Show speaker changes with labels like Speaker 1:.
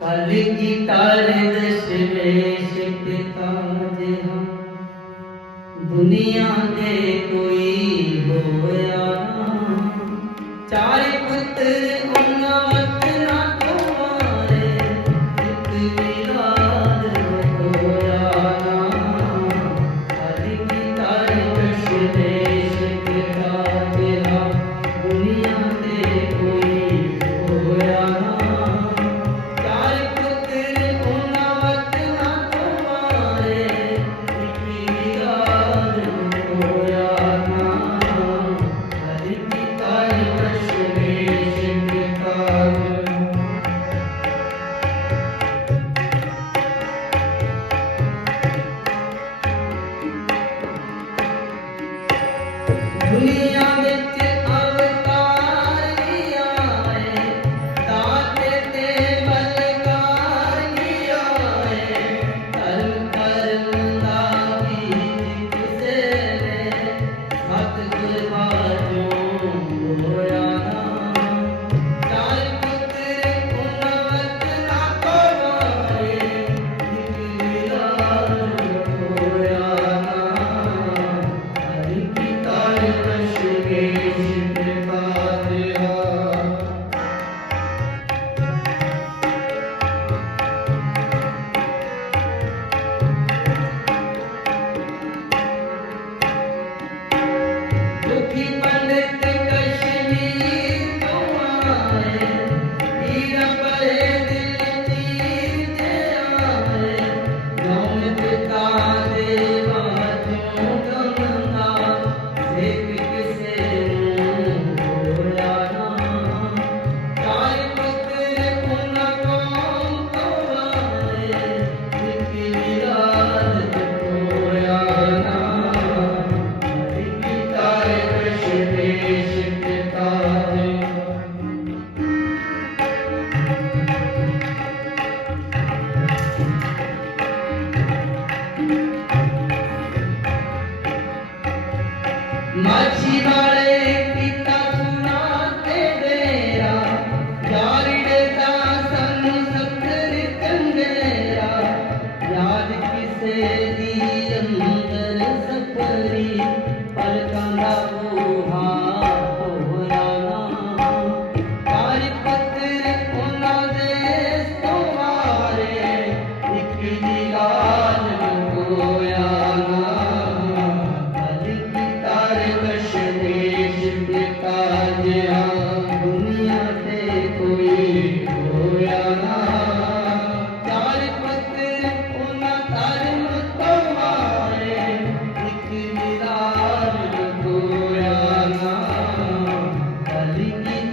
Speaker 1: कल की तारे दश में शिपिता जे हम दुनिया में कोई